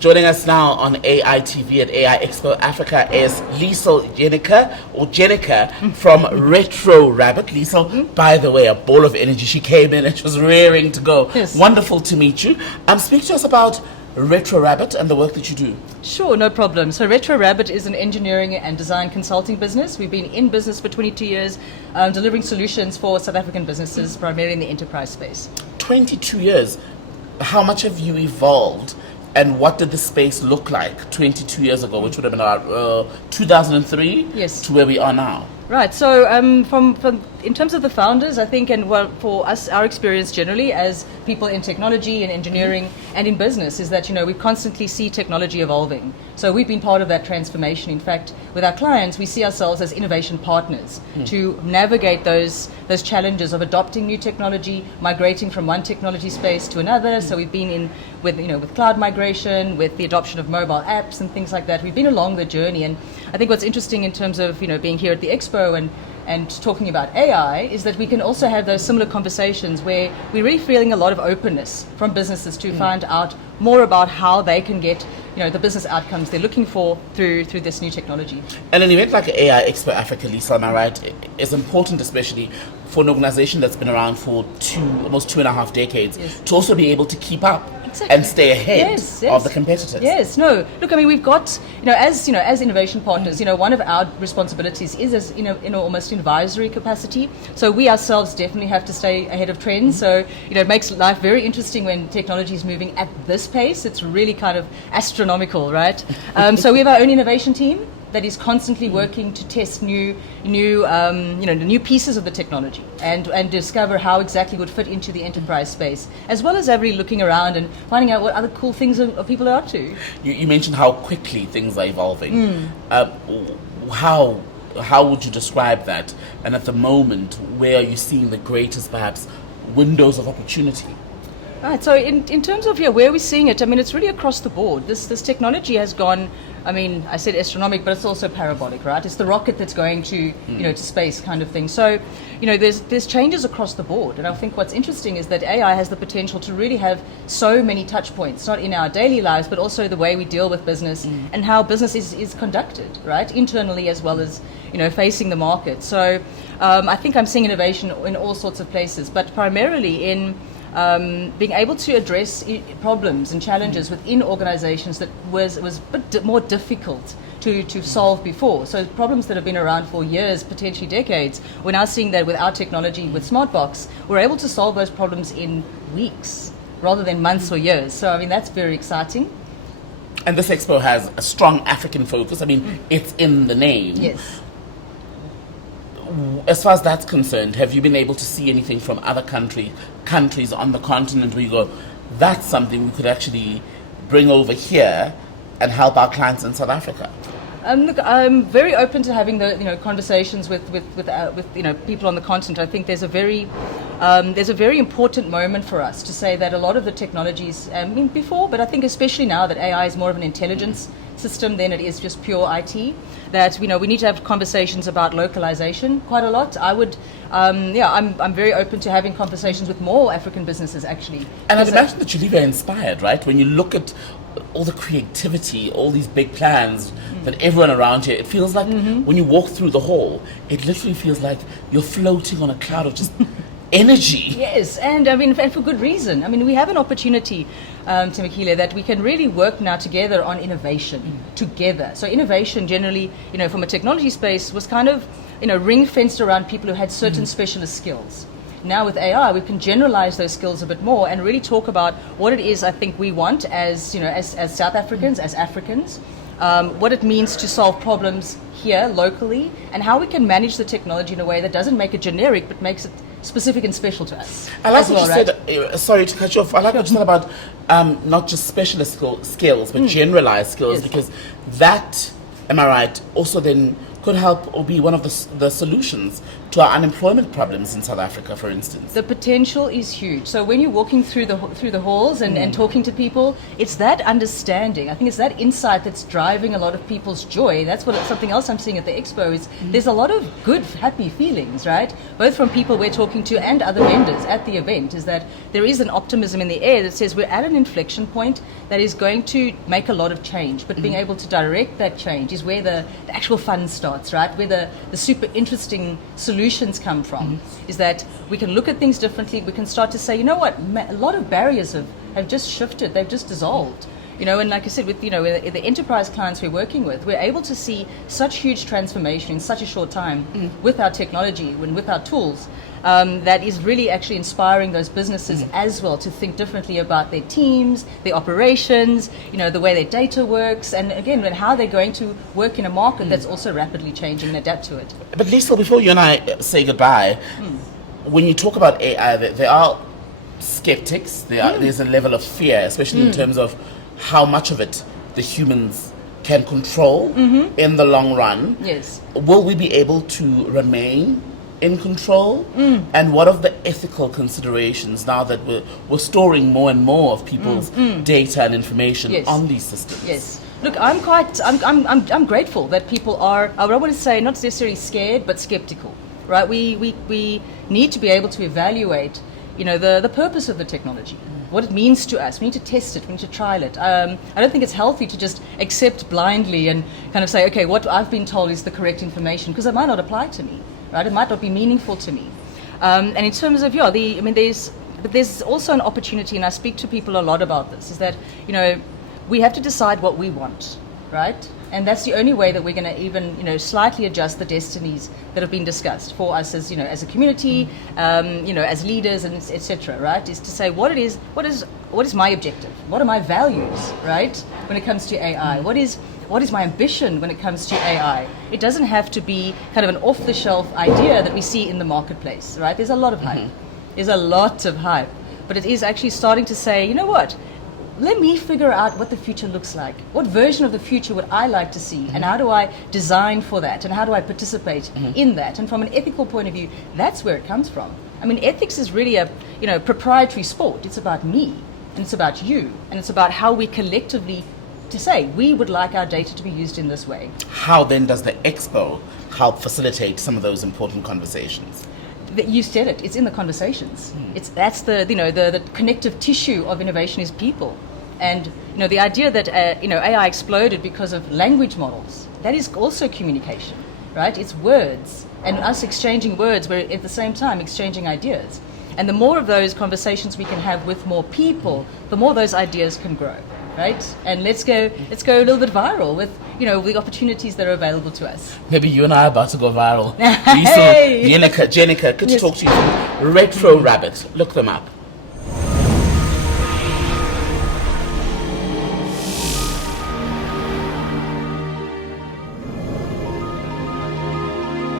Joining us now on AI TV at AI Expo Africa is Lisle Jenneke from Retro Rabbit. Lisle, by the way, a ball of energy. She came in and she was raring to go. Yes. Wonderful to meet you. Speak to us about Retro Rabbit and the work that you do. Sure, no problem. So Retro Rabbit is an engineering and design consulting business. We've been in business for 22 years, delivering solutions for South African businesses, primarily in the enterprise space. 22 years. How much have you evolved? And what did the space look like 22 years ago, which would have been about 2003 Yes. to where we are now? Right. So, from in terms of the founders, I think, and well, for us, our experience generally as people in technology and engineering and in business is that we constantly see technology evolving. So we've been part of that transformation. In fact, with our clients, we see ourselves as innovation partners to navigate those challenges of adopting new technology, migrating from one technology space to another. So we've been in with cloud migration, with the adoption of mobile apps and things like that. We've been along the journey, and I think what's interesting in terms of being here at the Expo and talking about AI is that we can also have those similar conversations where we're really feeling a lot of openness from businesses to find out more about how they can get the business outcomes they're looking for through this new technology. And an event like AI Expo Africa, Lisle, am I right, is important, especially for an organization that's been around for almost 2.5 decades, Yes. to also be able to keep up Exactly. and stay ahead Yes. of the competitors. Yes, no. Look, I mean, we've got, as innovation partners, one of our responsibilities is as in almost advisory capacity. So we ourselves definitely have to stay ahead of trends. So it makes life very interesting when technology is moving at this pace. It's really kind of astronomical, right? So we have our own innovation team that is constantly working to test new pieces of the technology and discover how exactly would fit into the enterprise space, as well as every looking around and finding out what other cool things people are up to. You mentioned how quickly things are evolving. How would you describe that? And at the moment, where are you seeing the greatest, perhaps, windows of opportunity? Right, so in terms of where we're seeing it, I mean, it's really across the board. This technology has gone, I mean, I said astronomic, but it's also parabolic, right? It's the rocket that's going to, to space kind of thing. So, there's changes across the board. And I think what's interesting is that AI has the potential to really have so many touch points, not in our daily lives, but also the way we deal with business and how business is conducted, right? Internally as well as, facing the market. So I think I'm seeing innovation in all sorts of places, but primarily in being able to address problems and challenges within organizations that was a bit more difficult to solve before. So problems that have been around for years, potentially decades, we're now seeing that with our technology, with SmartBox, we're able to solve those problems in weeks rather than months or years. So, I mean, that's very exciting. And this expo has a strong African focus. I mean, it's in the name. Yes. As far as that's concerned, have you been able to see anything from other countries on the continent where you go, that's something we could actually bring over here and help our clients in South Africa? Look, I'm very open to having the conversations with people on the continent. I think there's a very important moment for us to say that a lot of the technologies, before, but I think especially now that AI is more of an intelligence system than it is just pure IT, that we need to have conversations about localization quite a lot. I would, I'm very open to having conversations with more African businesses actually. And I'd imagine that you're very inspired, right? When you look at all the creativity, all these big plans that everyone around here, it feels like when you walk through the hall, it literally feels like you're floating on a cloud of just energy. Yes, and I mean, and for good reason. I mean, we have an opportunity, Jenneke, that we can really work now together on innovation together. So innovation generally, from a technology space was kind of, ring fenced around people who had certain specialist skills. Now with AI, we can generalize those skills a bit more and really talk about what it is I think we want as South Africans, as Africans, what it means to solve problems here locally, and how we can manage the technology in a way that doesn't make it generic but makes it specific and special to us. I like what you said, sorry to cut you off, I like what you said about not just specialist skills but generalized skills, Yes. because that, am I right, also then could help or be one of the solutions to our unemployment problems in South Africa, for instance? The potential is huge. So when you're walking through the halls and talking to people, it's that understanding. I think it's that insight that's driving a lot of people's joy. That's something else I'm seeing at the Expo is there's a lot of good, happy feelings, right? Both from people we're talking to and other vendors at the event, is that there is an optimism in the air that says we're at an inflection point that is going to make a lot of change. But being able to direct that change is where the actual fun starts, right? Where the super interesting solutions come from, is that we can look at things differently. We can start to say, you know what, a lot of barriers have just shifted, they've just dissolved. And like I said, with the enterprise clients we're working with, we're able to see such huge transformation in such a short time with our technology and with our tools. That is really actually inspiring those businesses as well to think differently about their teams, their operations, the way their data works, and again, how they're going to work in a market that's also rapidly changing and adapt to it. But Lisle, before you and I say goodbye, when you talk about AI, there are skeptics, there's a level of fear, especially in terms of how much of it the humans can control in the long run. Yes. Will we be able to remain in control? And what of the ethical considerations now that we're storing more and more of people's data and information on these systems? Yes. Look, I'm grateful that people are, I want to say, not necessarily scared, but skeptical, right? We need to be able to evaluate, the purpose of the technology, what it means to us. We need to test it, we need to trial it. I don't think it's healthy to just accept blindly and kind of say, okay, what I've been told is the correct information, because it might not apply to me, right? It might not be meaningful to me. And in terms of, there's also an opportunity, and I speak to people a lot about this, is that, we have to decide what we want, right? And that's the only way that we're going to even, slightly adjust the destinies that have been discussed for us as, as a community, as leaders, and etc. Right? Is to say what is my objective? What are my values, right? When it comes to AI, what is my ambition when it comes to AI? It doesn't have to be kind of an off-the-shelf idea that we see in the marketplace, right? There's a lot of hype. There's a lot of hype, but it is actually starting to say, you know what? Let me figure out what the future looks like. What version of the future would I like to see? And how do I design for that? And how do I participate in that? And from an ethical point of view, that's where it comes from. I mean, ethics is really a proprietary sport. It's about me, and it's about you, and it's about how we collectively to say we would like our data to be used in this way. How then does the Expo help facilitate some of those important conversations? You said it. It's in the conversations. That's the connective tissue of innovation is people. And the idea that AI exploded because of language models, that is also communication, right? It's words, and us exchanging words, we're at the same time exchanging ideas. And the more of those conversations we can have with more people, the more those ideas can grow, right? And let's go a little bit viral with the opportunities that are available to us. Maybe you and I are about to go viral. Jenneke, good to talk to you. Retro Rabbit, look them up.